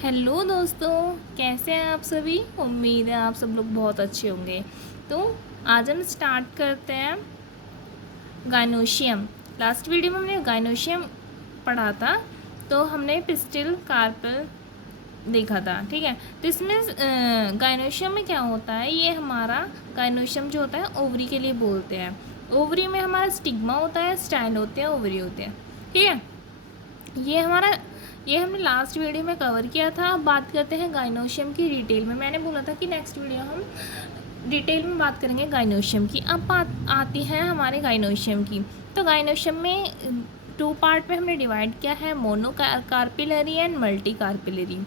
Hello दोस्तों, कैसे हैं आप सभी। उम्मीद है आप सब लोग बहुत अच्छे होंगे। तो आज हम स्टार्ट करते हैं गाइनोशियम। लास्ट वीडियो में हमने गाइनोशियम पढ़ा था, तो हमने पिस्टिल कार्पल देखा था। ठीक है, तो इसमें गाइनोशियम में क्या होता है, ये हमारा गाइनोशियम जो होता है ओवरी के लिए बोलते हैं। ओवरी में हमारा स्टिग्मा होता है, स्टैंड होते हैं, ओवरी होते हैं। ठीक है, ये हमने लास्ट वीडियो में कवर किया था। अब बात करते हैं गाइनोशियम की डिटेल में। मैंने बोला था कि नेक्स्ट वीडियो हम डिटेल में बात करेंगे गाइनोशियम की। अब बात आती है हमारे गाइनोशियम की। तो गाइनोशियम में टू पार्ट में हमने डिवाइड किया है, मोनो कार्पिलरी एंड मल्टी कार्पिलरी।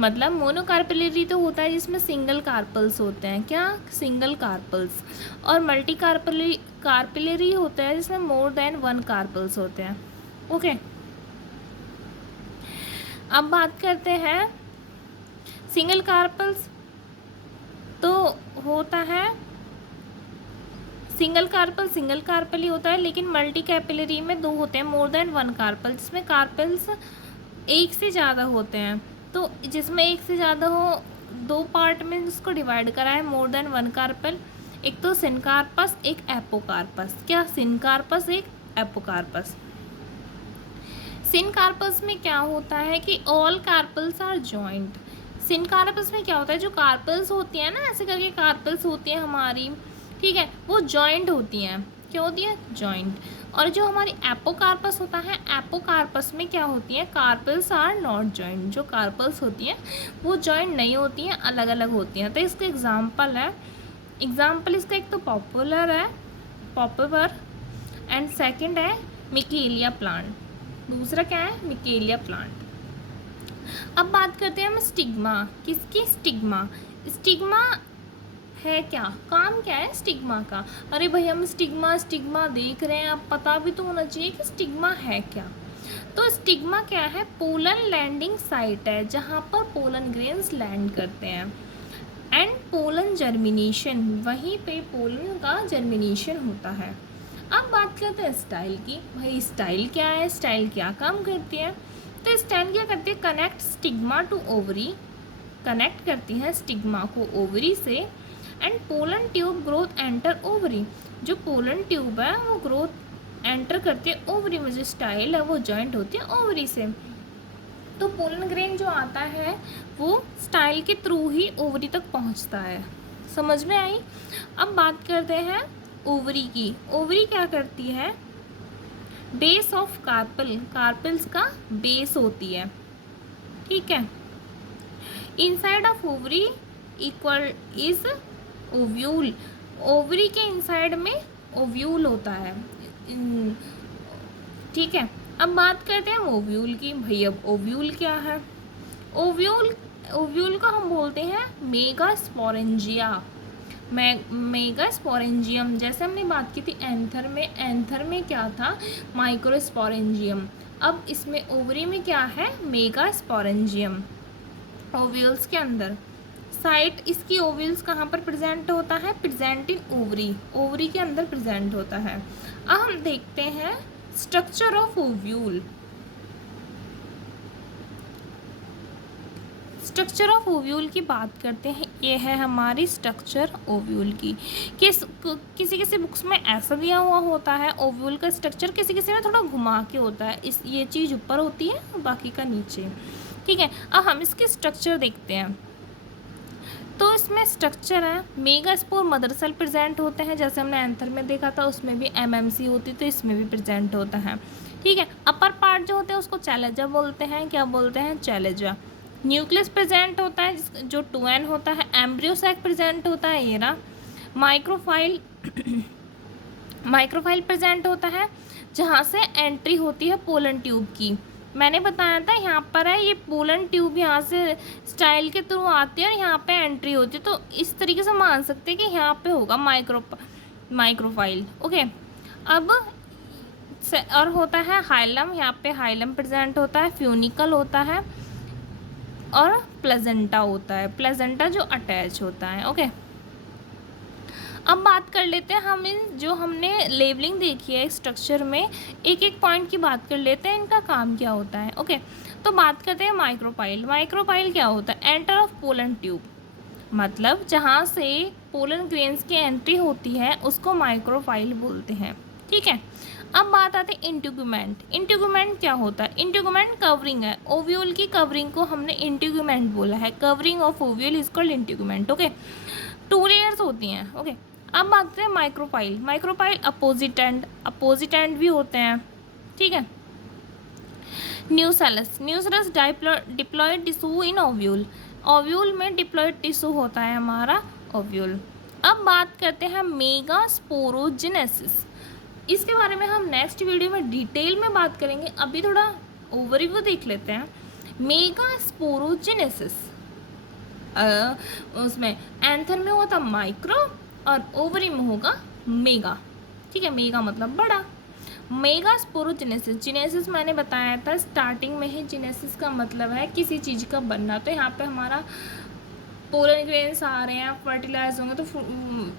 मतलब मोनो कार्पिलरी तो होता है जिसमें सिंगल कार्पल्स होते हैं, क्या सिंगल कार्पल्स। और मल्टी कार्पिलरी होता है जिसमें मोर देन वन कार्पल्स होते हैं। ओके, अब बात करते हैं सिंगल कार्पल्स। तो होता है सिंगल कार्पल ही होता है, लेकिन मल्टी कैपिलरी में दो होते हैं, मोर देन वन कार्पल, जिसमें कार्पल्स एक से ज़्यादा होते हैं। तो जिसमें एक से ज़्यादा हो, दो पार्ट में इसको डिवाइड करा है, मोर देन वन कार्पल। एक तो सिनकार्पस, एक एपोकार्पस। क्या सिनकार्पस, एक एपोकार्पस। सिनकार्पस में क्या होता है कि all carpels are joint. Syncarpous में क्या होता है, जो कार्पल्स होती हैं ना, ऐसे करके कार्पल्स होती हैं हमारी, ठीक है, वो जॉइंट होती हैं। क्या होती है, जॉइंट। और जो हमारी एपोकार्पस होता है, एपोकार्पस में क्या होती है, कार्पल्स आर नॉट जॉइंट। जो कार्पल्स होती हैं वो जॉइंट नहीं होती हैं, अलग अलग होती हैं। तो इसका एग्जाम्पल इसका एक तो पॉपुलर एंड सेकंड है मिकेलिया प्लांट। दूसरा क्या है, मिकेलिया प्लांट। अब बात करते हैं हम स्टिग्मा। किसकी, स्टिग्मा है क्या, काम क्या है स्टिग्मा का। अरे भाई, हम स्टिग्मा देख रहे हैं, अब पता भी तो होना चाहिए कि स्टिग्मा है क्या। तो स्टिग्मा क्या है, पोलन लैंडिंग साइट है जहाँ पर पोलन ग्रेन्स लैंड करते हैं। एंड पोलन जर्मिनेशन, वहीं पे पोलन का जर्मिनेशन होता है। अब बात करते हैं स्टाइल की। भाई स्टाइल क्या है, स्टाइल क्या काम करती है। तो स्टाइल क्या करती है, connect stigma to ovary, connect करती है स्टिग्मा को ओवरी से। And pollen tube growth enter ovary, जो पोलन ट्यूब है वो ग्रोथ एंटर करती है ओवरी में। जो स्टाइल है वो जॉइंट होती है ओवरी से। तो पोलन ग्रेन जो आता है वो स्टाइल के थ्रू ही ओवरी तक पहुंचता है। समझ में आई। अब बात करते हैं ओवरी की। ओवरी क्या करती है, बेस ऑफ कार्पल्स का बेस होती है। ठीक है, inside of ovary equal is ovule. Ovary के इनसाइड में ओव्यूल होता है। ठीक है, अब बात करते हैं ओव्यूल की। भाई अब ओव्यूल क्या है, ओव्यूल को हम बोलते हैं मेगास्पोरेंजिया। मेगास्पोरेंजियम, जैसे हमने बात की थी एंथर में क्या था, माइक्रोस्पोरेंजियम। अब इसमें ओवरी में क्या है, मेगास्पोरेंजियम। ओव्यूल्स के अंदर साइट, इसकी ओव्यूल्स कहाँ पर प्रेजेंट होता है, प्रेजेंट इन ओवरी के अंदर प्रेजेंट होता है। अब हम देखते हैं structure of ovule. Structure of ovule की बात करते हैं। ये है हमारी स्ट्रक्चर ओव्यूल की। किसी बुक्स में ऐसा दिया हुआ होता है ओव्यूल का स्ट्रक्चर, किसी में थोड़ा घुमा के होता है। ये चीज़ ऊपर होती है, बाकी का नीचे। ठीक है, अब हम इसके स्ट्रक्चर देखते हैं। तो इसमें स्ट्रक्चर है, मेगास्पोर मदर सेल प्रेजेंट होते हैं, जैसे हमने एंथर में देखा था, उसमें भी एमएमसी होती, तो इसमें भी प्रेजेंट होता है। ठीक है, अपर पार्ट जो होते हैं उसको चैलेजा बोलते हैं। क्या बोलते हैं, चैलेजा। न्यूक्लियस प्रेजेंट होता है जो 2n होता है। एम्ब्रियो सैक प्रेजेंट होता है, ये रहा। माइक्रोफाइल प्रेजेंट होता है, जहाँ से एंट्री होती है पोलन ट्यूब की। मैंने बताया था यहाँ पर है, ये पोलन ट्यूब यहाँ से स्टाइल के थ्रू आती है और यहाँ पे एंट्री होती है। तो इस तरीके से मान सकते हैं कि यहाँ पे होगा माइक्रोफाइल। ओके, अब और होता है हाइलम, यहाँ पे हाइलम प्रेजेंट होता है, फ्यूनिकल होता है और प्लेजेंटा होता है, प्लेजेंटा जो अटैच होता है। ओके, अब बात कर लेते हैं हम इन जो हमने लेबलिंग देखी है स्ट्रक्चर में, एक एक पॉइंट की बात कर लेते हैं, इनका काम क्या होता है। ओके, तो बात करते हैं माइक्रोपाइल। माइक्रोपाइल क्या होता है? एंटर ऑफ पोलन ट्यूब, मतलब जहाँ से पोलन ग्रेन्स की एंट्री होती है उसको माइक्रोपाइल बोलते हैं। ठीक है, अब बात आती है इंटीगुमेंट। इंटीगुमेंट क्या होता है? इंटीगुमेंट कवरिंग है, ओव्यूल की कवरिंग को हमने इंटीगुमेंट बोला है। Covering of ovule is called integument. Okay, 2 layers होती हैं। ओके, अब बात करते हैं माइक्रोपाइल। माइक्रोपाइल अपोजिट एंड भी होते हैं। ठीक है, nucellus. Nucellus diploid tissue in ovule. Ovule में डिप्लॉयड टिश्यू होता है हमारा ओव्यूल। अब बात करते हैं मेगास्पोरोजेनेसिस। इसके बारे में हम नेक्स्ट वीडियो में डिटेल में बात करेंगे, अभी थोड़ा ओवरव्यू देख लेते हैं। मेगास्पोरोजेनेसिस उसमें एंथर में होता माइक्रो और ओवरी में होगा मेगा। ठीक है, मेगा मतलब बड़ा। मेगास्पोरोजेनेसिस, जेनेसिस मैंने बताया था स्टार्टिंग में ही। जेनेसिस का मतलब है किसी चीज़ का बनना। तो यहाँ पे हमारा पोलन ग्रेन्स आ रहे हैं, फर्टिलाइज होंगे तो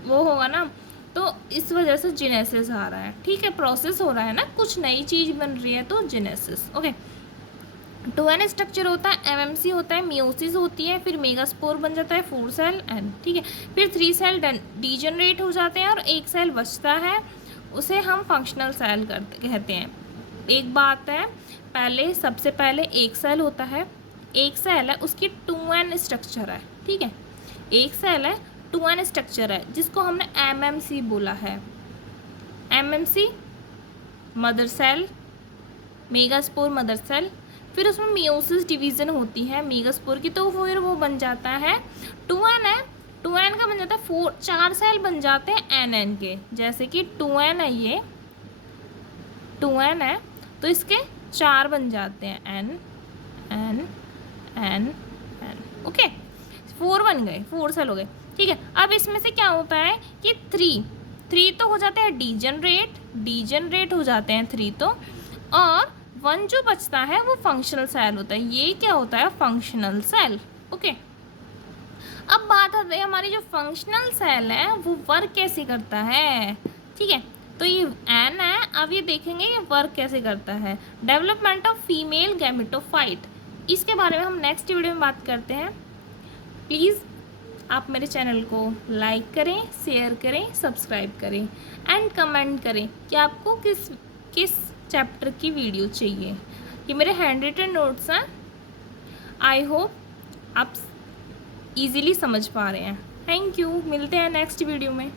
वो होगा ना, तो इस वजह से जेनेसिस आ रहा है। ठीक है, प्रोसेस हो रहा है ना, कुछ नई चीज़ बन रही है तो जेनेसिस। ओके, 2n स्ट्रक्चर होता है, एमएमसी होता है, मियोसिस होती है, फिर मेगास्पोर बन जाता है, 4 सेल एन। ठीक है, फिर 3 सेल डीजनरेट हो जाते हैं और 1 सेल बचता है, उसे हम फंक्शनल सेल कहते हैं। एक बात है, सबसे पहले 1 सेल होता है, 1 सेल है उसकी 2n स्ट्रक्चर है। ठीक है, 1 सेल है, 2n स्ट्रक्चर है, जिसको हमने एमएमसी बोला है। MMC mother cell, megaspore mother cell, फिर उसमें मियोसिस डिवीज़न होती है मेगास्पोर की, तो फिर वो बन जाता है 2n है, 2n का बन जाता है 4 सेल बन जाते हैं nn के। जैसे कि 2n है, ये 2n है तो इसके 4 बन जाते हैं n n n n। Okay, 4 बन गए, 4 सेल हो गए। ठीक है, अब इसमें से क्या होता है कि 3 तो हो जाते हैं डीजनरेट हो जाते हैं 3 तो, और 1 जो बचता है वो फंक्शनल सेल होता है। ये क्या होता है? Functional cell. ओके, अब बात आती है हमारी जो फंक्शनल सेल है वो वर्क कैसे करता है। ठीक है, तो ये एन है, अब ये देखेंगे ये वर्क कैसे करता है। डेवलपमेंट ऑफ फीमेल गैमेटोफाइट, इसके बारे में हम नेक्स्ट वीडियो में बात करते हैं। प्लीज़ आप मेरे चैनल को लाइक करें, शेयर करें, सब्सक्राइब करें एंड कमेंट करें कि आपको किस चैप्टर की वीडियो चाहिए। ये मेरे हैंड रिटन नोट्स हैं, आई होप आप इजीली समझ पा रहे हैं। थैंक यू, मिलते हैं नेक्स्ट वीडियो में।